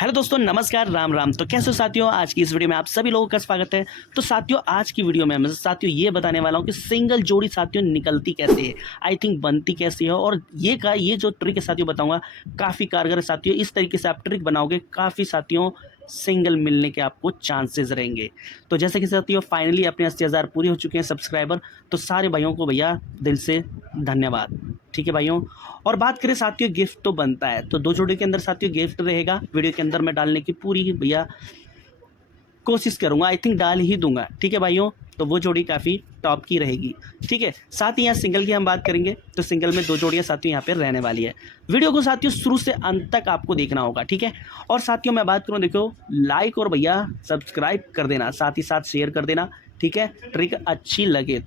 Hello दोस्तों, नमस्कार, राम राम। तो कैसे हो साथियों, आज की इस वीडियो में आप सभी लोगों का स्वागत है। तो साथियों, आज की वीडियो में मैं साथियों ये बताने वाला हूँ कि सिंगल जोड़ी साथियों निकलती कैसे है, आई थिंक बनती कैसी है। और ये जो ट्रिक है साथियों बताऊंगा, काफ़ी कारगर है साथियों। इस तरीके से आप ट्रिक बनाओगे, काफ़ी साथियों सिंगल मिलने के आपको चांसेस रहेंगे। तो जैसे कि साथियों फाइनली अपने 80,000 पूरे हो चुके हैं सब्सक्राइबर। तो सारे भाइयों को भैया दिल से धन्यवाद। ठीक है भाइयों, और बात करें साथियों, गिफ्ट तो बनता है, तो 2 जोड़ी के अंदर साथियों गिफ्ट रहेगा। वीडियो के अंदर मैं डालने की पूरी भैया कोशिश करूंगा, आई थिंक डाल ही दूंगा। ठीक है भाइयों, तो वो जोड़ी काफ़ी टॉप की रहेगी। ठीक है, साथ ही यहाँ सिंगल की हम बात करेंगे, तो सिंगल में 2 जोड़ियाँ साथियों यहाँ पे रहने वाली है। वीडियो को साथियों शुरू से अंत तक आपको देखना होगा। ठीक है, और साथियों मैं बात करूँ, देखो लाइक और भैया सब्सक्राइब कर देना, साथ ही साथ शेयर कर देना। ठीक है, ट्रिक अच्छी लगे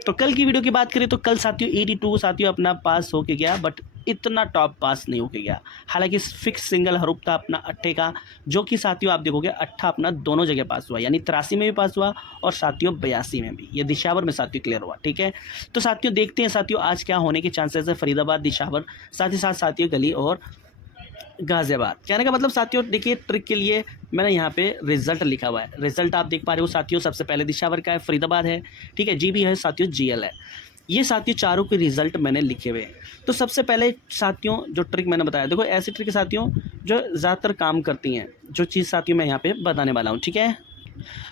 तो कल की वीडियो की बात करें तो कल साथियों 82 साथियों अपना पास होके गया, बट इतना टॉप पास नहीं होके गया। हालांकि फिक्स सिंगल हरूप था अपना अट्ठे का, जो कि साथियों आप देखोगे अट्ठा अपना दोनों जगह पास हुआ, यानी 83 में भी पास हुआ और साथियों 82 में भी, ये दिशावर में साथियों क्लियर हुआ। ठीक है, तो साथियों देखते हैं साथियों आज क्या होने के चांसेस है। फरीदाबाद, दिशावर, साथ ही साथ साथियों गली और गाजियाबाद। कहने का मतलब साथियों देखिए, ट्रिक के लिए मैंने यहाँ पे रिजल्ट लिखा हुआ है। रिजल्ट आप देख पा रहे हो साथियों, सबसे पहले दिशावर का है, फरीदाबाद है, ठीक है, जीबी है, साथियों जीएल है। ये साथियों चारों के रिजल्ट मैंने लिखे हुए हैं। तो सबसे पहले साथियों जो ट्रिक मैंने बताया, देखो ऐसी ट्रिक साथियों जो ज़्यादातर काम करती हैं, जो चीज़ साथियों मैं यहाँ पे बताने वाला हूँ। ठीक है,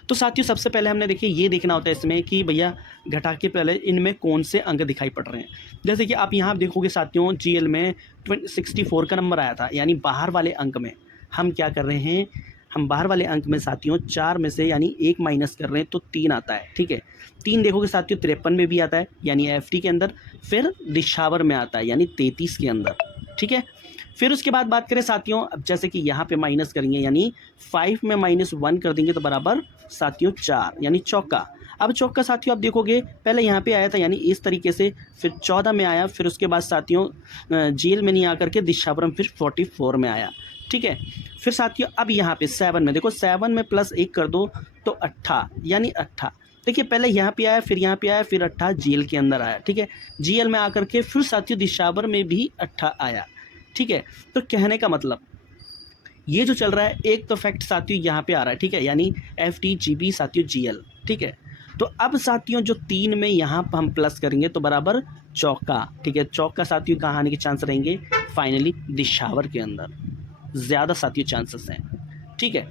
तो साथियों सबसे पहले हमने देखिए ये देखना होता है इसमें कि भैया घटा के पहले इनमें कौन से अंक दिखाई पड़ रहे हैं। जैसे कि आप यहाँ देखोगे साथियों जीएल में 64 का नंबर आया था, यानी बाहर वाले अंक में हम क्या कर रहे हैं, हम बाहर वाले अंक में साथियों 4 में से यानी 1 माइनस कर रहे हैं तो 3 आता है। ठीक है, 3 देखोगे साथियों 53 में भी आता है, यानी एफटी के अंदर, फिर दिशावर में आता है यानी 33 के अंदर। ठीक है, फिर उसके बाद बात करें साथियों, अब जैसे कि यहाँ पे माइनस करेंगे, यानी 5 में -1 कर देंगे तो बराबर साथियों 4, यानी चौका। अब चौका साथियों आप देखोगे पहले यहाँ पे आया था, यानी इस तरीके से, फिर 14 में आया, फिर उसके बाद साथियों जेल में नहीं आकर के दिशावर में फिर 44 में आया। ठीक है, फिर साथियों अब यहाँ पे 7 में देखो, 7 में +1 कर दो तो 8, यानी 8। देखिए पहले यहाँ पे आया, फिर यहाँ पे आया, फिर 8 जेल के अंदर आया। ठीक है, जीएल में आकर के फिर साथियों दिशावर में भी 8 आया। ठीक है, तो कहने का मतलब ये जो चल रहा है, एक तो फैक्ट साथियों यहाँ पे आ रहा है। ठीक है, यानी एफटी जीबी साथियों जीएल। ठीक है, तो अब साथियों जो 3 में यहाँ पर हम प्लस करेंगे तो बराबर चौका। ठीक है, चौका साथियों कहाँ आने के चांस रहेंगे, फाइनली दिशावर के अंदर ज़्यादा साथियों चांसेस हैं। ठीक है,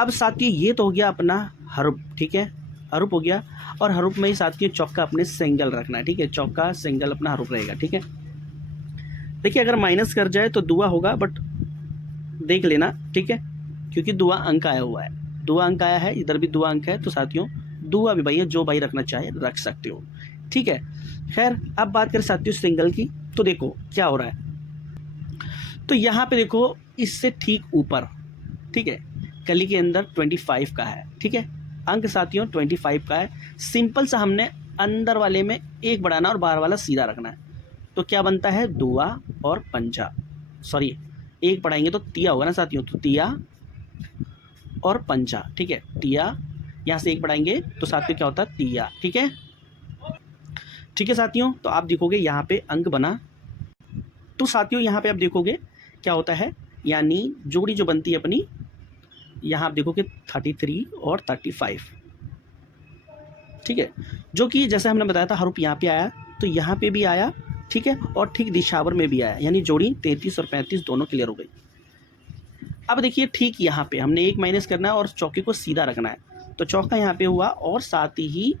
अब साथियों ये तो हो गया अपना हरूप। ठीक है, हरूप हो गया, और हरूप में ही साथियों चौका अपने सिंगल रखना है। ठीक है, चौका सिंगल अपना हरूप रहेगा। ठीक है, देखिए अगर माइनस कर जाए तो दुआ होगा, बट देख लेना। ठीक है, क्योंकि दुआ अंक आया हुआ है, दुआ अंक आया है, इधर भी दुआ अंक है, तो साथियों दुआ भी भैया जो भाई रखना चाहे रख सकते हो। ठीक है, खैर अब बात करें साथियों सिंगल की, तो देखो क्या हो रहा है। तो यहाँ पे देखो इससे ठीक ऊपर, ठीक है, कली के अंदर 25 का है। ठीक है, अंक साथियों 25 का है। सिंपल सा हमने अंदर वाले में 1 बढ़ाना और बाहर वाला सीधा रखना है, तो क्या बनता है, दुआ और पंजा, सॉरी 1 बढ़ाएंगे तो तिया होगा ना साथियों, तो तिया और पंजा। ठीक है, तिया यहाँ से 1 बढ़ाएंगे तो साथ में क्या होता है, तिया। ठीक है, ठीक है साथियों, तो आप देखोगे यहाँ पे अंक बना, तो साथियों यहाँ पे आप देखोगे क्या होता है, यानी जोड़ी जो बनती है अपनी, यहाँ आप देखोगे 33 और 35। ठीक है, जो कि जैसे हमने बताया था हरूप यहाँ पे आया तो यहाँ पे भी आया। ठीक है, और ठीक दिशावर में भी आया, यानी जोड़ी 33 और 35 दोनों क्लियर हो गई। अब देखिए ठीक यहाँ पे हमने 1 माइनस करना है और चौके को सीधा रखना है, तो चौका यहाँ पे हुआ, और साथ ही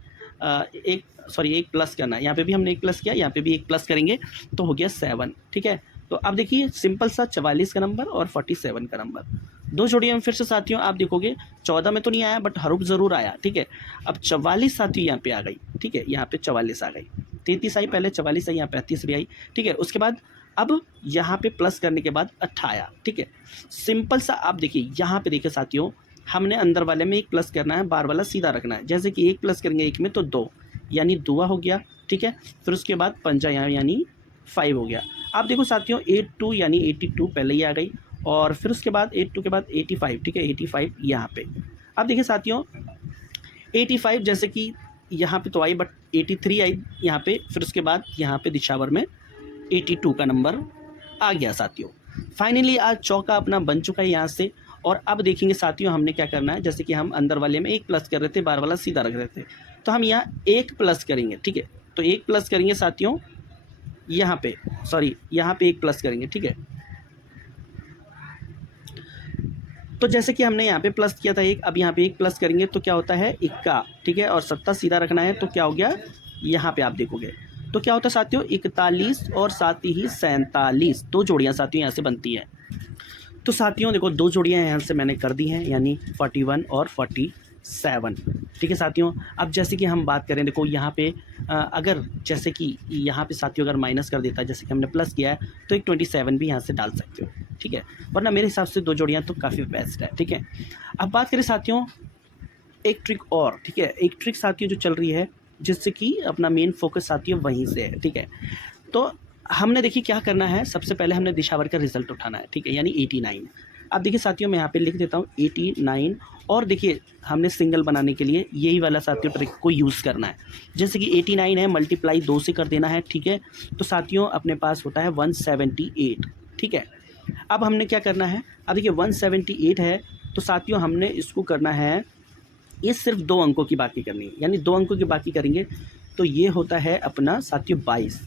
एक प्लस करना है। यहाँ पे भी हमने 1 प्लस किया, यहाँ पे भी 1 प्लस करेंगे तो हो गया 7। ठीक है, तो अब देखिए सिंपल सा 44 का नंबर और 47 का नंबर, 2 जोड़ियाँ में फिर से साथियों आप देखोगे 14 में तो नहीं आया, बट हरूप ज़रूर आया। ठीक है, अब 44 साथियों यहाँ पे आ गई। ठीक है, यहाँ पे 44 आ गई, 33 आई पहले, 44 आई, यहाँ 35 भी आई। ठीक है, उसके बाद अब यहाँ पे प्लस करने के बाद 8 आया। ठीक है, सिंपल सा आप देखिए यहाँ पे देखिए साथियों, हमने अंदर वाले में 1 प्लस करना है, बाहर वाला सीधा रखना है। जैसे कि 1 प्लस करेंगे 1 में तो 2, यानी दुआ हो गया। ठीक है, फिर उसके बाद पंजा यहाँ यानी 5 हो गया। आप देखो साथियों 82 यानी 82 पहले ही आ गई, और फिर उसके बाद 82 के बाद 85। ठीक है, 85 यहाँ पे। अब देखिए साथियों 85 जैसे कि यहाँ पे तो आई, बट 83 आई यहाँ पे, फिर उसके बाद यहाँ पे दिशावर में 82 का नंबर आ गया साथियों। फाइनली आज चौका अपना बन चुका है यहाँ से। और अब देखेंगे साथियों हमने क्या करना है, जैसे कि हम अंदर वाले में 1 प्लस कर रहे थे, बाहर वाला सीधा रख रहे थे, तो हम यहाँ 1 प्लस करेंगे, ठीक है। तो 1 प्लस करेंगे साथियों यहाँ पे, सॉरी यहाँ पे 1 प्लस करेंगे, ठीक है। तो जैसे कि हमने यहाँ पे प्लस किया था 1, अब यहाँ पे 1 प्लस करेंगे तो क्या होता है इक्का, ठीक है। और 7 सीधा रखना है तो क्या हो गया, यहाँ पे आप देखोगे तो क्या होता है साथियों 41 और साथ ही 47, 2 जोड़ियाँ साथियों यहाँ से बनती है। तो साथियों देखो 2 जोड़ियाँ यहाँ से मैंने कर दी हैं, यानी 41 और 47, ठीक है साथियों। अब जैसे कि हम बात करें, देखो यहाँ पे अगर जैसे कि यहाँ पे साथियों अगर माइनस कर देता है, जैसे कि हमने प्लस किया है, तो एक 27 भी यहाँ से डाल सकते हो, ठीक है। वरना मेरे हिसाब से 2 जोड़ियाँ तो काफ़ी बेस्ट है, ठीक है। अब बात करें साथियों एक ट्रिक और, ठीक है, एक ट्रिक साथियों जो चल रही है, जिससे कि अपना मेन फोकस साथियों वहीं से है, ठीक है। तो हमने देखिए क्या करना है, सबसे पहले हमने दिशावर का रिजल्ट उठाना है, ठीक है, यानी 89। अब देखिए साथियों मैं यहाँ पे लिख देता हूँ 89, और देखिए हमने सिंगल बनाने के लिए यही वाला साथियों ट्रिक को यूज़ करना है। जैसे कि 89 है, मल्टीप्लाई 2 से कर देना है, ठीक है। तो साथियों अपने पास होता है 178, ठीक है। अब हमने क्या करना है, अब देखिए 178 है, तो साथियों हमने इसको करना है, ये सिर्फ 2 अंकों की बाकी करनी है, यानी 2 अंकों की बाकी करेंगे तो ये होता है अपना साथियों 22,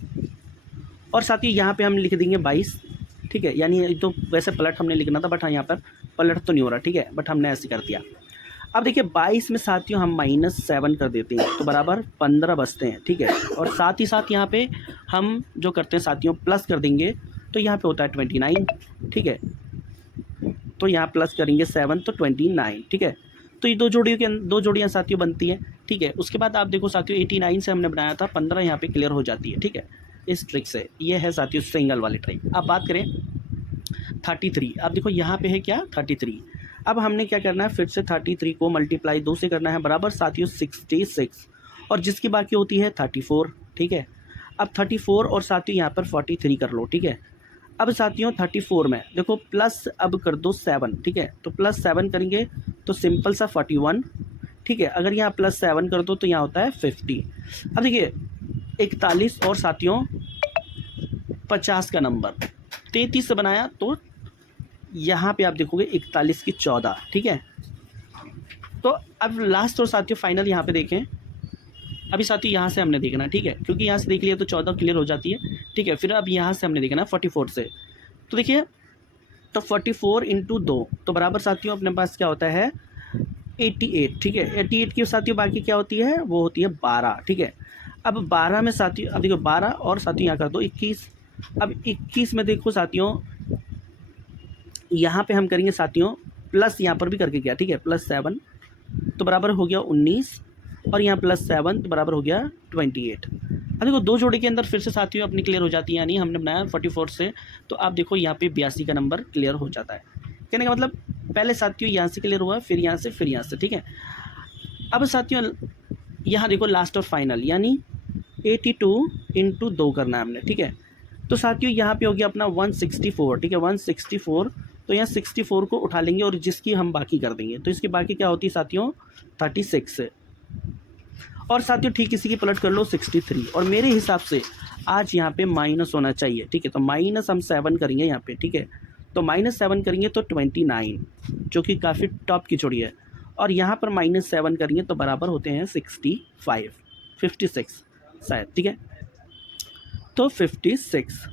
और साथियों यहाँ पे हम लिख देंगे 22, ठीक है। यानी तो वैसे पलट हमने लिखना था, बट हाँ यहाँ पर पलट तो नहीं हो रहा, ठीक है, बट हमने ऐसे कर दिया। अब देखिए 22 में साथियों हम -7 कर देते हैं, तो बराबर 15 बचते हैं, ठीक है। और साथ ही साथ यहाँ पे हम जो करते हैं साथियों प्लस कर देंगे, तो यहाँ पे होता है 29, ठीक है। तो यहाँ प्लस करेंगे 7 तो 29, ठीक है। तो ये 2 जोड़ियाँ साथियों बनती हैं, ठीक है। उसके बाद आप देखो साथियों 89 से हमने बनाया था, 15 यहाँ पे क्लियर हो जाती है, ठीक है, इस ट्रिक से। ये है साथियों सिंगल वाली ट्रिक। अब बात करें 33, अब देखो यहाँ पे है क्या 33। अब हमने क्या करना है, फिर से 33 को मल्टीप्लाई 2 से करना है, बराबर साथियों 66, और जिसकी बाकी होती है 34, ठीक है। अब 34 और साथियों यहाँ पर 43 कर लो, ठीक है। अब साथियों 34 में देखो प्लस अब कर दो 7, ठीक है। तो प्लस 7 करेंगे तो सिंपल सा 41, ठीक है। अगर यहाँ प्लस 7 कर दो तो यहाँ होता है 50। अब देखिए 41 और साथियों 50 का नंबर 33 से बनाया, तो यहाँ पे आप देखोगे 41 की 14, ठीक है। तो अब लास्ट और साथियों फाइनल यहाँ पे देखें, अभी साथियों यहाँ से हमने देखना है, ठीक है, क्योंकि यहाँ से देख लिया तो 14 क्लियर हो जाती है, ठीक है। फिर अब यहाँ से हमने देखना है 44 से, तो देखिए तो 44 इंटू 2, तो बराबर साथियों अपने पास क्या होता है 88, ठीक है। 88 की साथियों बाकी क्या होती है, वो होती है 12, ठीक है। अब 12 में साथियों, अब देखो 12 और साथियों यहाँ कर दो 21। अब 21 में देखो साथियों यहाँ पे हम करेंगे साथियों प्लस, यहाँ पर भी करके गया, ठीक है, +7 तो बराबर हो गया 19, और यहाँ +7 तो बराबर हो गया 28। अब देखो 2 जोड़ी के अंदर फिर से साथियों अपनी क्लियर हो जाती है, यानी हमने बनाया 44 से, तो आप देखो यहाँ पे 82 का नंबर क्लियर हो जाता है। कहने का मतलब पहले साथियों यहाँ से क्लियर हुआ, फिर यहाँ से, फिर यहाँ से, ठीक है। अब साथियों यहाँ देखो लास्ट और फाइनल, यानी 82 इंटू 2 करना है हमने, ठीक है। तो साथियों यहाँ पे हो गया अपना 164, ठीक है, 164। तो यहाँ 64 को उठा लेंगे और जिसकी हम बाकी कर देंगे, तो इसकी बाकी क्या होती है साथियों 36, और साथियों ठीक इसी की पलट कर लो 63। और मेरे हिसाब से आज यहाँ पे माइनस होना चाहिए, ठीक है। तो माइनस हम 7 करेंगे यहाँ पे, ठीक है। तो -7 करेंगे तो 29, जो कि काफ़ी टॉप की जोड़ी है, और यहाँ पर -7 करेंगे तो बराबर होते हैं 65, 56 शायद, ठीक है। तो 56।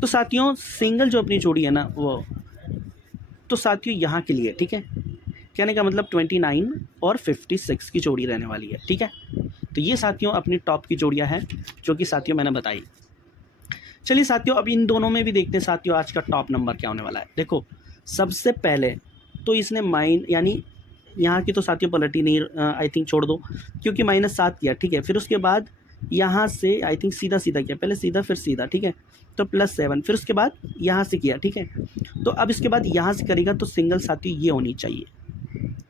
तो साथियों सिंगल जो अपनी जोड़ी है ना वो, तो साथियों यहाँ के लिए, ठीक है, कहने का मतलब 29 और 56 की जोड़ी रहने वाली है, ठीक है। तो ये साथियों अपनी टॉप की जोड़ियाँ हैं जो कि साथियों मैंने बताई। चलिए साथियों अब इन दोनों में भी देखते हैं साथियों आज का टॉप नंबर क्या होने वाला है। देखो सबसे पहले तो इसने यानी यहाँ की तो साथियों पलटी नहीं, आई थिंक छोड़ दो, क्योंकि -7 किया, ठीक है। फिर उसके बाद यहाँ से आई थिंक सीधा किया, पहले सीधा फिर सीधा, ठीक है। तो +7, फिर उसके बाद यहाँ से किया, ठीक है। तो अब इसके बाद यहाँ से करेगा तो सिंगल साथियों ये होनी चाहिए,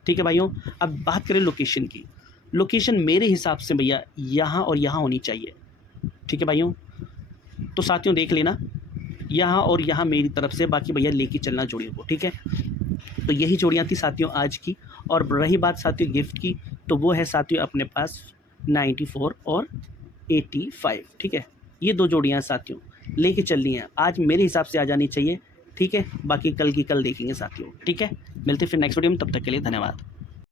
ठीक है भाइयों। अब बात करें लोकेशन की, लोकेशन मेरे हिसाब से भैया यहाँ और यहाँ होनी चाहिए, ठीक है भाइयों। तो साथियों देख लेना यहाँ और यहाँ मेरी तरफ से, बाकी भैया लेके चलना जोड़ियों को, ठीक है। तो यही जोड़ियाँ थी साथियों आज की। और रही बात साथियों गिफ्ट की, तो वो है साथियों अपने पास 94 और 85, ठीक है। ये 2 जोड़ियाँ साथियों, लेके चलनी है, आज मेरे हिसाब से आ जानी चाहिए। ठीक है, बाकी कल की कल देखेंगे साथियों। ठीक है, मिलते फिर नेक्स्ट वीडियो में, तब तक के लिए धन्यवाद।